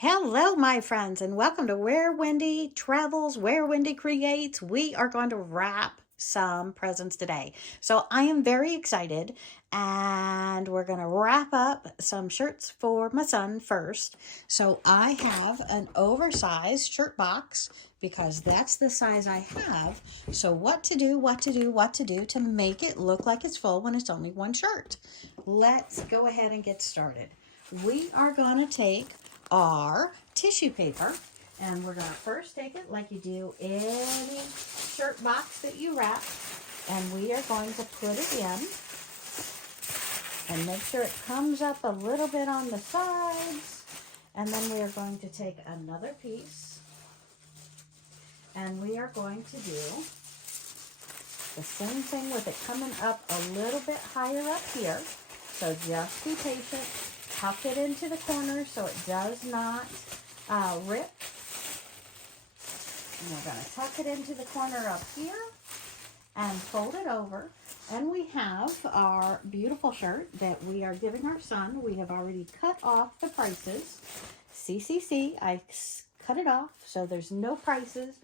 Hello, my friends, and welcome to Where Wendy Travels, Where Wendy Creates. We are going to wrap some presents today. So I am very excited, and we're going to wrap up some shirts for my son first. So I have an oversized shirt box because that's the size I have. So what to do to make it look like it's full when it's only one shirt. Let's go ahead and get started. We are going to take our tissue paper, and we're going to first take it like you do any shirt box that you wrap, and we are going to put it in and make sure it comes up a little bit on the sides, and then we are going to take another piece and we are going to do the same thing with it coming up a little bit higher up here. So just be patient. Tuck it into the corner so it does not rip. And we're going to tuck it into the corner up here and fold it over. And we have our beautiful shirt that we are giving our son. We have already cut off the prices. CCC, I cut it off so there's no prices.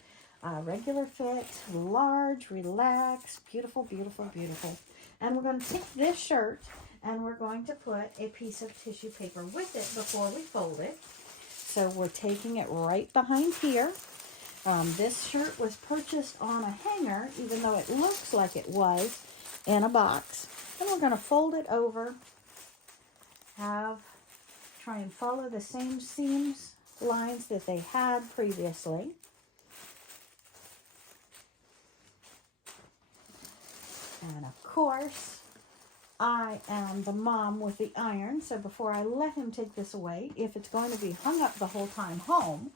Regular fit, large, relaxed, beautiful, beautiful, beautiful. And we're going to take this shirt and we're going to put a piece of tissue paper with it before we fold it. So we're taking it right behind here. This shirt was purchased on a hanger, even though it looks like it was in a box. And we're going to fold it over. Try and follow the same seams lines that they had previously. And of course, I am the mom with the iron, so before I let him take this away, if it's going to be hung up the whole time home,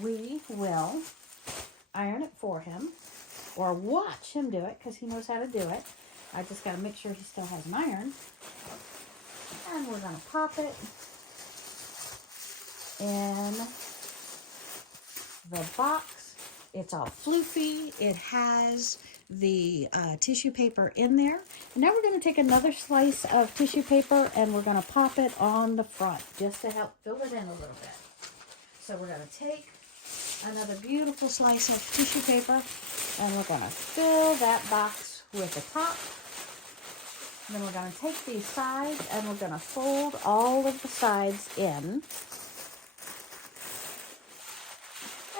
we will iron it for him, or watch him do it, because he knows how to do it. I just got to make sure he still has an iron. And we're going to pop it in the box. It's all floofy. It has the tissue paper in there. And now we're going to take another slice of tissue paper and we're going to pop it on the front just to help fill it in a little bit. So we're going to take another beautiful slice of tissue paper and we're going to fill that box with the top. And then we're going to take these sides and we're going to fold all of the sides in.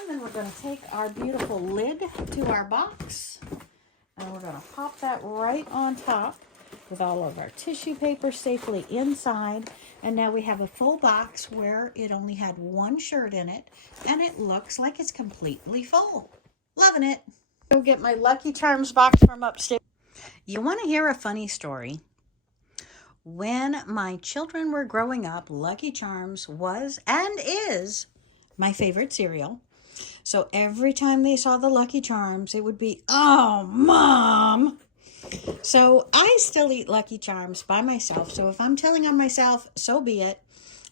And then we're going to take our beautiful lid to our box and we're going to pop that right on top with all of our tissue paper safely inside. And now we have a full box where it only had one shirt in it and it looks like it's completely full. Loving it. Go get my Lucky Charms box from upstairs. You want to hear a funny story? When my children were growing up, Lucky Charms was and is my favorite cereal. So every time they saw the Lucky Charms, it would be, "Oh, Mom!" So I still eat Lucky Charms by myself. So if I'm telling on myself, so be it.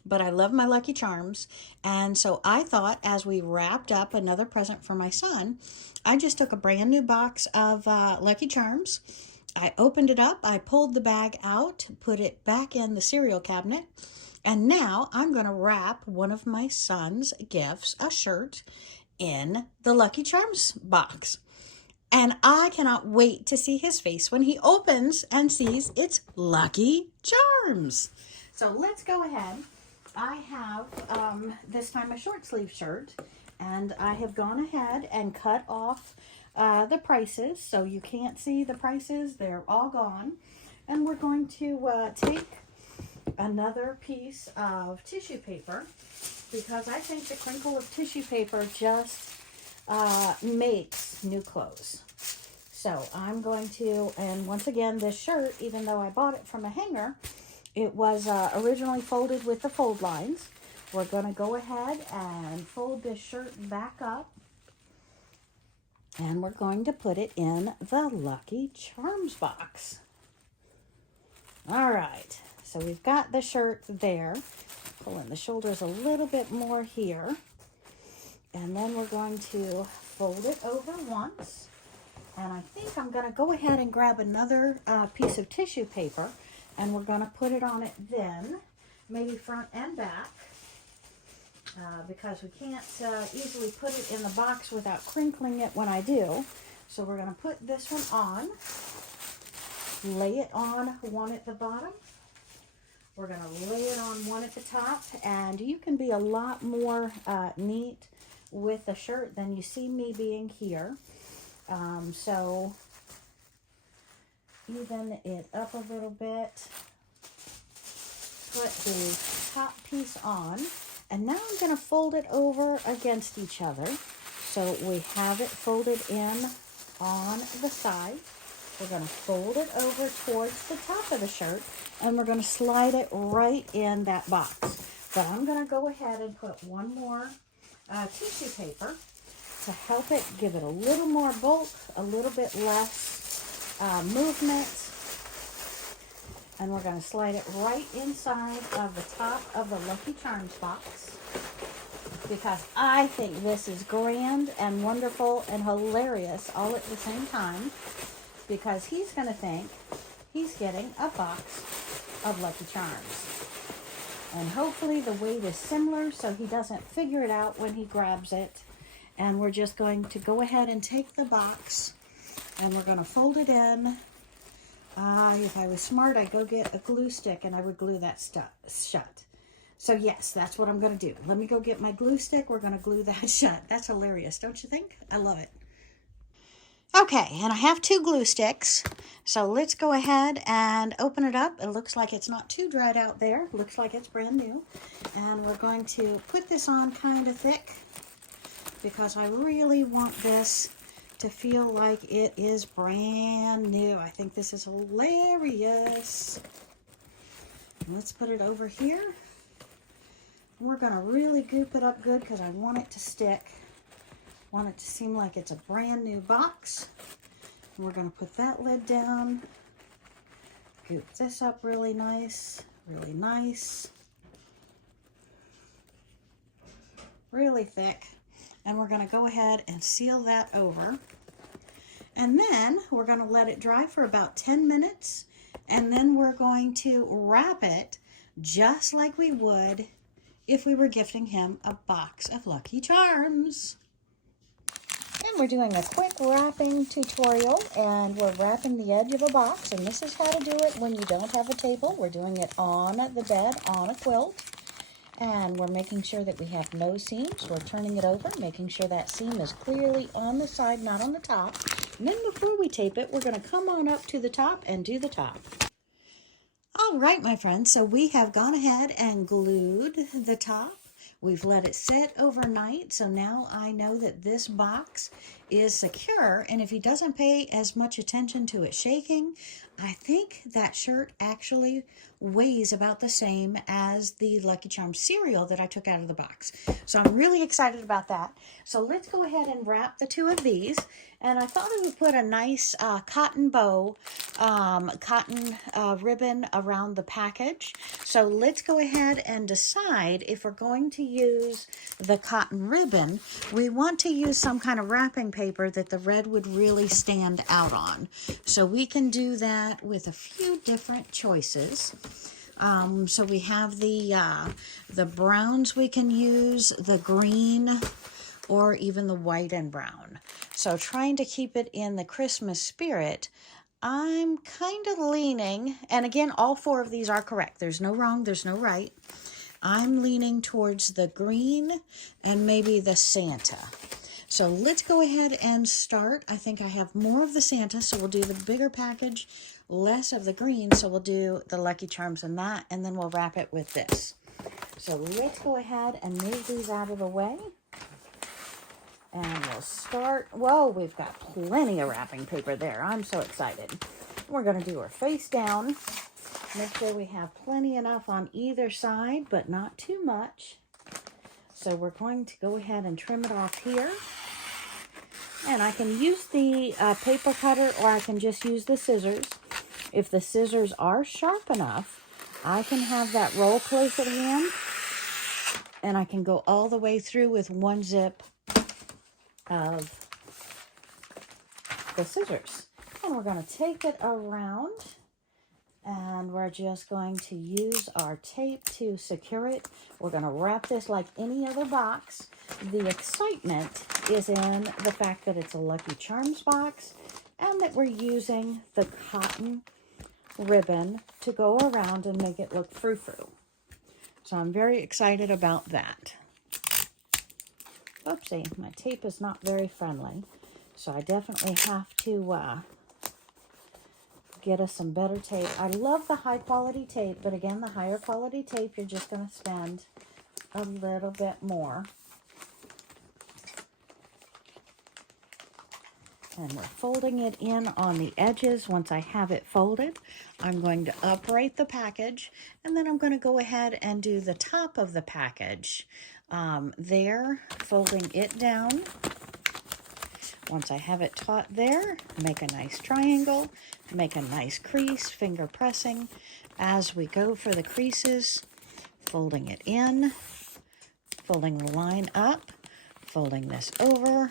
But I love my Lucky Charms. And so I thought as we wrapped up another present for my son, I just took a brand new box of Lucky Charms. I opened it up. I pulled the bag out, put it back in the cereal cabinet. And now I'm going to wrap one of my son's gifts, a shirt, in the Lucky Charms box. And I cannot wait to see his face when he opens and sees it's Lucky Charms. So let's go ahead. I have this time a short sleeve shirt, and I have gone ahead and cut off the prices, so you can't see the prices. They're all gone. And we're going to take another piece of tissue paper, because I think the crinkle of tissue paper just makes new clothes. So I'm going to, and once again, this shirt, even though I bought it from a hanger, it was originally folded with the fold lines. We're going to go ahead and fold this shirt back up, and we're going to put it in the Lucky Charms box. All right, so we've got the shirt there. Pull in the shoulders a little bit more here. And then we're going to fold it over once. And I think I'm going to go ahead and grab another piece of tissue paper. And we're going to put it on it then, maybe front and back. because we can't easily put it in the box without crinkling it when I do. So we're going to put this one on, lay it on one at the bottom. We're going to lay it on one at the top, and you can be a lot more neat with the shirt than you see me being here. So even it up a little bit, put the top piece on, and now I'm going to fold it over against each other. So we have it folded in on the side. We're going to fold it over towards the top of the shirt, and we're going to slide it right in that box. But I'm going to go ahead and put one more tissue paper to help it, give it a little more bulk, a little bit less movement. And we're going to slide it right inside of the top of the Lucky Charms box, because I think this is grand and wonderful and hilarious all at the same time, because he's going to think he's getting a box of Lucky Charms. And hopefully the weight is similar so he doesn't figure it out when he grabs it. And we're just going to go ahead and take the box, and we're going to fold it in. If I was smart, I'd go get a glue stick and I would glue that shut. So yes, that's what I'm going to do. Let me go get my glue stick. We're going to glue that shut. That's hilarious, don't you think? I love it. Okay, and I have 2 glue sticks. So let's go ahead and open it up. It looks like it's not too dried out there. Looks like it's brand new. And we're going to put this on kind of thick, because I really want this to feel like it is brand new. I think this is hilarious. Let's put it over here. We're going to really goop it up good because I want it to stick. I want it to seem like it's a brand new box. And we're going to put that lid down. Goop this up really nice, really nice. Really thick. And we're going to go ahead and seal that over. And then we're going to let it dry for about 10 minutes. And then we're going to wrap it just like we would if we were gifting him a box of Lucky Charms. And we're doing a quick wrapping tutorial, and we're wrapping the edge of a box. And this is how to do it when you don't have a table. We're doing it on the bed, on a quilt. And we're making sure that we have no seams. We're turning it over, making sure that seam is clearly on the side, not on the top. And then before we tape it, we're going to come on up to the top and do the top. All right, my friends, so we have gone ahead and glued the top. We've let it sit overnight, so now I know that this box is secure, and if he doesn't pay as much attention to it shaking, I think that shirt actually weighs about the same as the Lucky Charms cereal that I took out of the box. So I'm really excited about that. So let's go ahead and wrap the 2 of these. And I thought I would put a nice cotton bow, cotton ribbon around the package. So let's go ahead and decide if we're going to use the cotton ribbon. We want to use some kind of wrapping paper that the red would really stand out on. So we can do that with a few different choices. So we have the browns we can use, the green, or even the white and brown. So trying to keep it in the Christmas spirit, I'm kind of leaning, and again, all 4 of these are correct. There's no wrong, there's no right. I'm leaning towards the green and maybe the Santa. So let's go ahead and start. I think I have more of the Santa, so we'll do the bigger package, less of the green, so we'll do the Lucky Charms and that, and then we'll wrap it with this. So let's go ahead and move these out of the way. And we'll start. Whoa, we've got plenty of wrapping paper there. I'm so excited. We're going to do her face down. Make sure we have plenty enough on either side, but not too much. So we're going to go ahead and trim it off here. And I can use the paper cutter, or I can just use the scissors. If the scissors are sharp enough, I can have that roll close at hand. And I can go all the way through with one zip of the scissors. And we're going to take it around And we're just going to use our tape to secure it. We're going to wrap this like any other box. The excitement is in the fact that it's a Lucky Charms box and that we're using the cotton ribbon to go around and make it look frou-frou. So I'm very excited about that. Oopsie, my tape is not very friendly. So I definitely have to get us some better tape. I love the high quality tape, but again, the higher quality tape, you're just going to spend a little bit more. And we're folding it in on the edges. Once I have it folded, I'm going to upright the package, and then I'm going to go ahead and do the top of the package there, folding it down. Once I have it taut there, make a nice triangle, make a nice crease, finger pressing. As we go for the creases, folding it in, folding the line up, folding this over,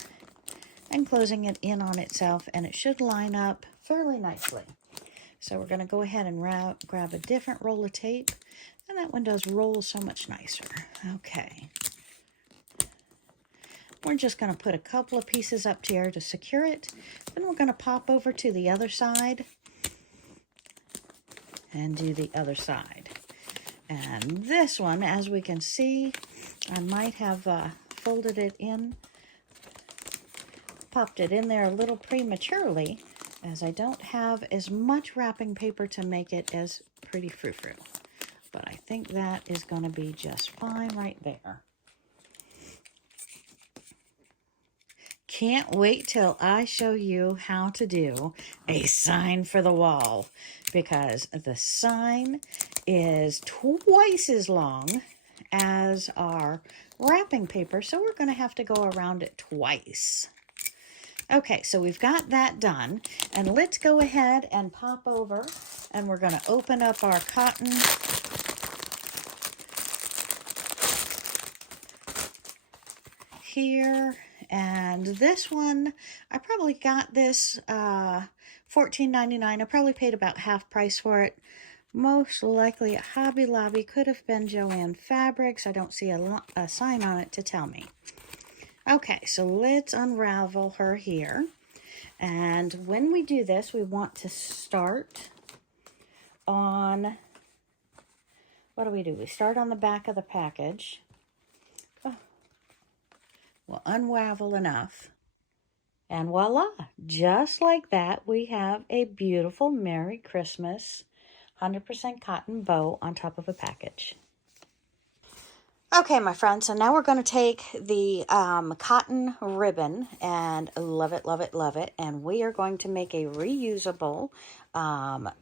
and closing it in on itself, and it should line up fairly nicely. So we're going to go ahead and grab a different roll of tape, and that one does roll so much nicer. Okay. We're just going to put a couple of pieces up here to secure it. Then we're going to pop over to the other side and do the other side. And this one, as we can see, I might have folded it in, popped it in there a little prematurely, as I don't have as much wrapping paper to make it as pretty frou-frou. But I think that is going to be just fine right there. Can't wait till I show you how to do a sign for the wall, because the sign is twice as long as our wrapping paper, so we're going to have to go around it twice. Okay, so we've got that done, and let's go ahead and pop over, and we're going to open up our cotton here. And this one, I probably got this $14.99. I probably paid about half price for it. Most likely at Hobby Lobby. Could have been Joann Fabrics. I don't see a sign on it to tell me. Okay, so let's unravel her here. And when we do this, we want to start on, what do? We start on the back of the package. We'll unravel enough, and voila, just like that, we have a beautiful Merry Christmas 100% cotton bow on top of a package. Okay, my friends, so now we're going to take the cotton ribbon, and love it, love it, love it, and we are going to make a reusable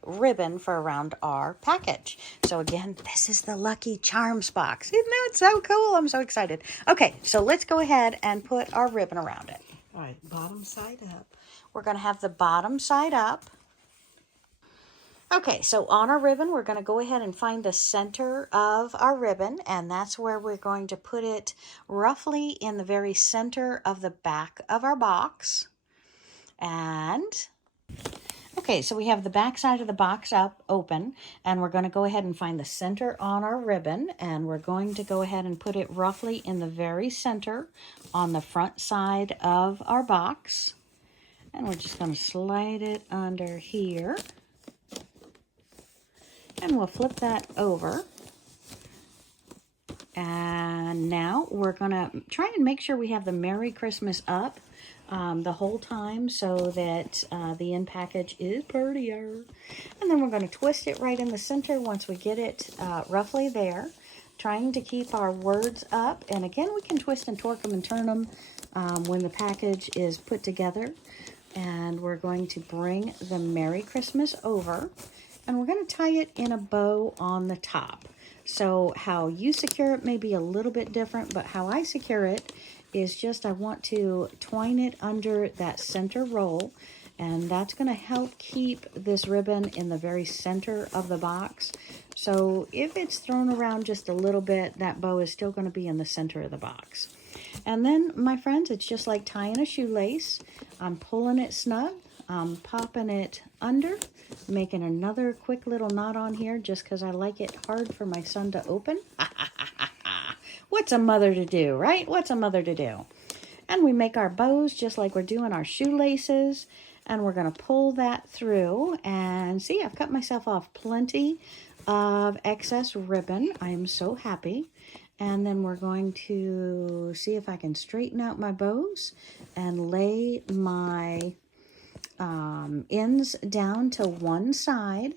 ribbon for around our package. So again, this is the Lucky Charms box. Isn't that so cool? I'm so excited. Okay, so let's go ahead and put our ribbon around it. All right, bottom side up. We're going to have the bottom side up. Okay, so on our ribbon, we're going to go ahead and find the center of our ribbon, and that's where we're going to put it roughly in the very center of the back of our box. And, okay, so we have the back side of the box up, open, and we're going to go ahead and find the center on our ribbon, and we're going to go ahead and put it roughly in the very center on the front side of our box. And we're just going to slide it under here. And we'll flip that over. And now we're going to try and make sure we have the Merry Christmas up the whole time so that the end package is prettier. And then we're going to twist it right in the center once we get it roughly there, trying to keep our words up. And again, we can twist and torque them and turn them when the package is put together. And we're going to bring the Merry Christmas over. And we're going to tie it in a bow on the top. So how you secure it may be a little bit different, but how I secure it is just I want to twine it under that center roll, and that's going to help keep this ribbon in the very center of the box. So if it's thrown around just a little bit, that bow is still going to be in the center of the box. And then, my friends, it's just like tying a shoelace. I'm pulling it snug. I'm popping it under, making another quick little knot on here just because I like it hard for my son to open. What's a mother to do, right? What's a mother to do? And we make our bows just like we're doing our shoelaces. And we're going to pull that through. And see, I've cut myself off plenty of excess ribbon. I am so happy. And then we're going to see if I can straighten out my bows and lay my ends down to one side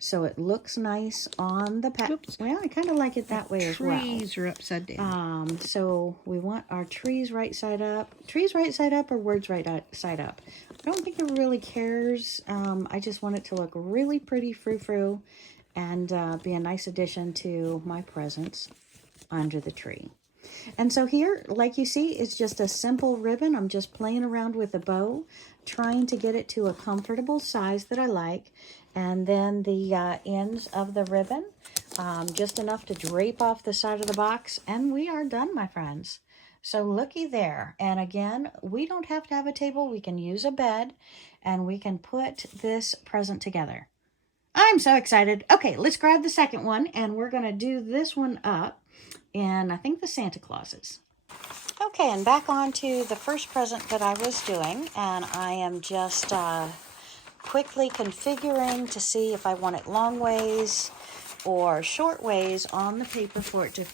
so it looks nice on the well, I kind of like it that way as well. Trees are upside down. So we want our trees right side up. Trees right side up or words right side up? I don't think it really cares. I just want it to look really pretty frou-frou and be a nice addition to my presents under the tree. And so here, like you see, it's just a simple ribbon. I'm just playing around with the bow, trying to get it to a comfortable size that I like. And then the ends of the ribbon, just enough to drape off the side of the box. And we are done, my friends. So looky there. And again, we don't have to have a table. We can use a bed and we can put this present together. I'm so excited. Okay, let's grab the second one and we're going to do this one up. And I think the Santa Clauses. Okay, and back on to the first present that I was doing. And I am just quickly configuring to see if I want it long ways or short ways on the paper for it to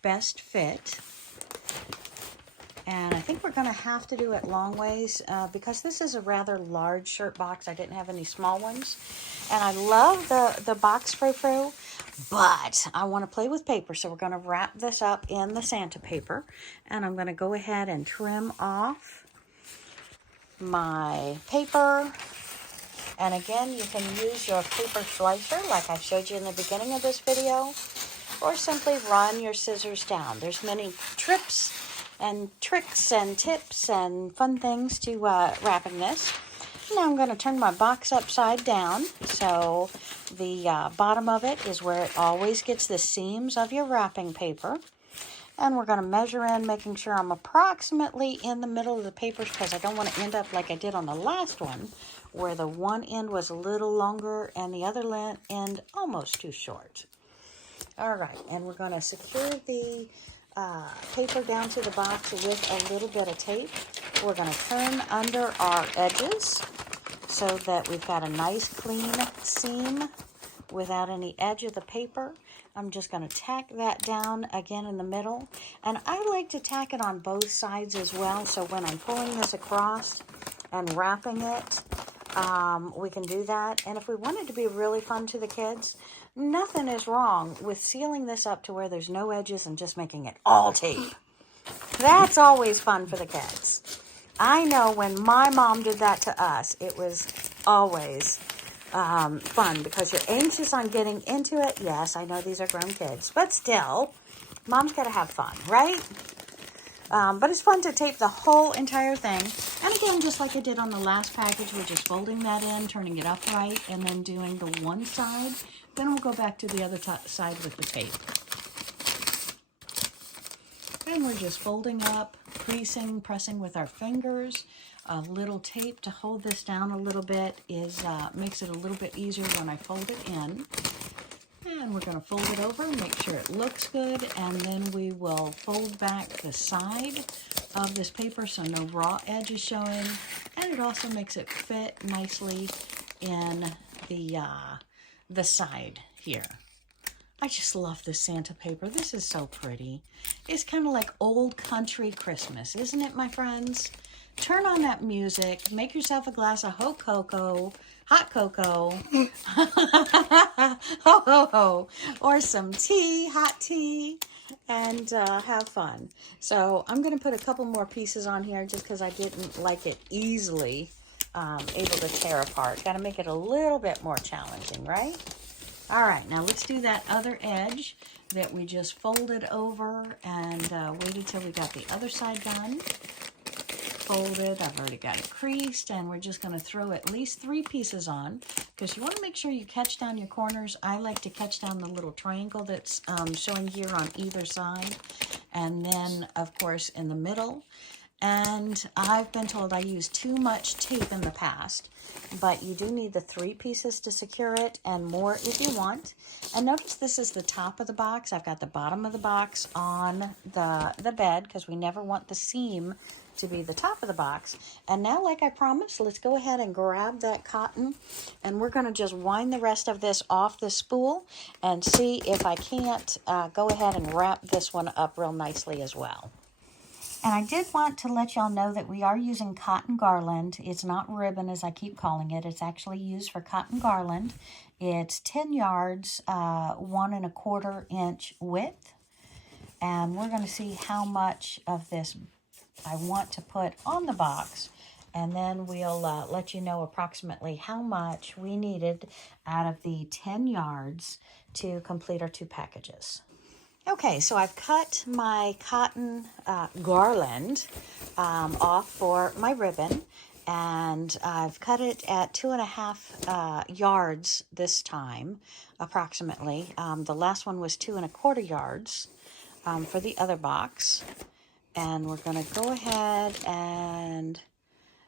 best fit. And I think we're going to have to do it long ways because this is a rather large shirt box. I didn't have any small ones. And I love the box frou-frou, but I want to play with paper. So we're going to wrap this up in the Santa paper. And I'm going to go ahead and trim off my paper. And again, you can use your paper slicer like I showed you in the beginning of this video, or simply run your scissors down. There's many trips and tricks and tips and fun things to wrapping this. Now I'm going to turn my box upside down so the bottom of it is where it always gets the seams of your wrapping paper. And we're going to measure in, making sure I'm approximately in the middle of the papers because I don't want to end up like I did on the last one where the one end was a little longer and the other end almost too short. All right, and we're going to secure the paper down to the box with a little bit of tape. We're going to turn under our edges so that we've got a nice clean seam without any edge of the paper. I'm just going to tack that down again in the middle. And I like to tack it on both sides as well. So when I'm pulling this across and wrapping it, we can do that. And if we want it to be really fun to the kids, nothing is wrong with sealing this up to where there's no edges and just making it all tape. That's always fun for the kids. I know when my mom did that to us, it was always fun because you're anxious on getting into it. Yes, I know these are grown kids, but still, mom's got to have fun, right? But it's fun to tape the whole entire thing. And again, just like I did on the last package, we're just folding that in, turning it upright, and then doing the one side. Then we'll go back to the other side with the tape. And we're just folding up, creasing, pressing with our fingers. A little tape to hold this down a little bit makes it a little bit easier when I fold it in. And we're going to fold it over, make sure it looks good, and then we will fold back the side of this paper so no raw edge is showing. And it also makes it fit nicely in the side here. I just love this Santa paper. This is so pretty. It's kind of like old country Christmas, isn't it, my friends? Turn on that music. Make yourself a glass of hot cocoa. Ho, ho, ho. Or some tea, hot tea, and have fun. So I'm going to put a couple more pieces on here just because I didn't like it easily able to tear apart. Got to make it a little bit more challenging, right? All right, now let's do that other edge that we just folded over and waited till we got the other side done. Folded, I've already got it creased, and we're just going to throw at least 3 pieces on because you want to make sure you catch down your corners. I like to catch down the little triangle that's showing here on either side, and then, of course, in the middle. And I've been told I used too much tape in the past, but you do need the 3 pieces to secure it and more if you want. And notice this is the top of the box. I've got the bottom of the box on the bed because we never want the seam to be the top of the box. And now, like I promised, let's go ahead and grab that cotton, and we're going to just wind the rest of this off the spool and see if I can't go ahead and wrap this one up real nicely as well. And I did want to let y'all know that we are using cotton garland. It's not ribbon, as I keep calling it. It's actually used for cotton garland. It's 10 yards, 1 1/4 inch width. And we're going to see how much of this I want to put on the box. And then we'll let you know approximately how much we needed out of the 10 yards to complete our 2 packages. Okay, so I've cut my cotton garland off for my ribbon, and I've cut it at 2.5 yards this time, approximately. The last one was 2 1/4 yards for the other box, and we're going to go ahead and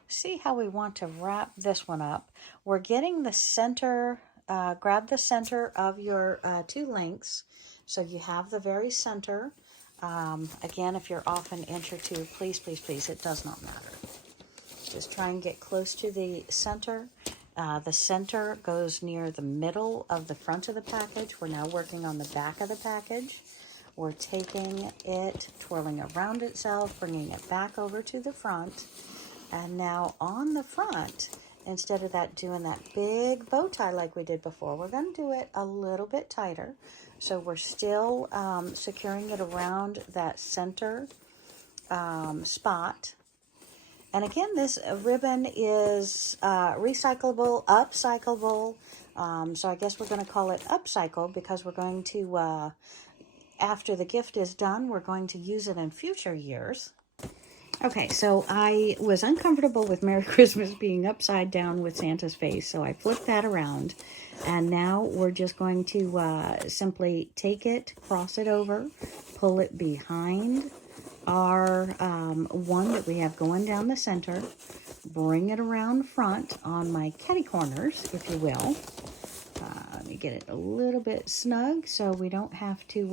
see how we want to wrap this one up. We're getting the center, grab the center of your 2 lengths. So you have the very center. Again, if you're off an inch or 2, please, please, please, it does not matter. Just try and get close to the center. The center goes near the middle of the front of the package. We're now working on the back of the package. We're taking it, twirling around itself, bringing it back over to the front. And now on the front, instead of doing that big bow tie like we did before, we're going to do it a little bit tighter. So we're still securing it around that center spot. And again, this ribbon is recyclable, upcyclable. So I guess we're going to call it upcycle because we're going to, after the gift is done, we're going to use it in future years. Okay, so I was uncomfortable with Merry Christmas being upside down with Santa's face, so I flipped that around. And now we're just going to simply take it, cross it over, pull it behind our one that we have going down the center, bring it around front on my catty corners, if you will. Let me get it a little bit snug so we don't have to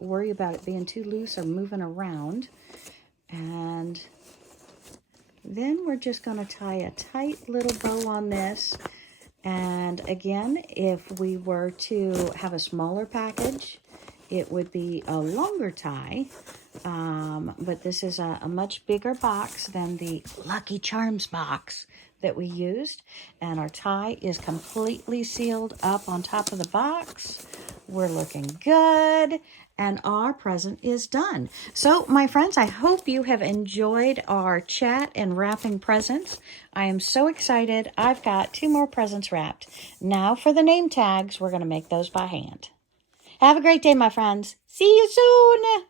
worry about it being too loose or moving around. And then we're just going to tie a tight little bow on this. And again, if we were to have a smaller package, it would be a longer tie. But this is a much bigger box than the Lucky Charms box that we used. And our tie is completely sealed up on top of the box. We're looking good. And our present is done. So, my friends, I hope you have enjoyed our chat and wrapping presents. I am so excited. I've got 2 more presents wrapped. Now for the name tags, we're going to make those by hand. Have a great day, my friends. See you soon.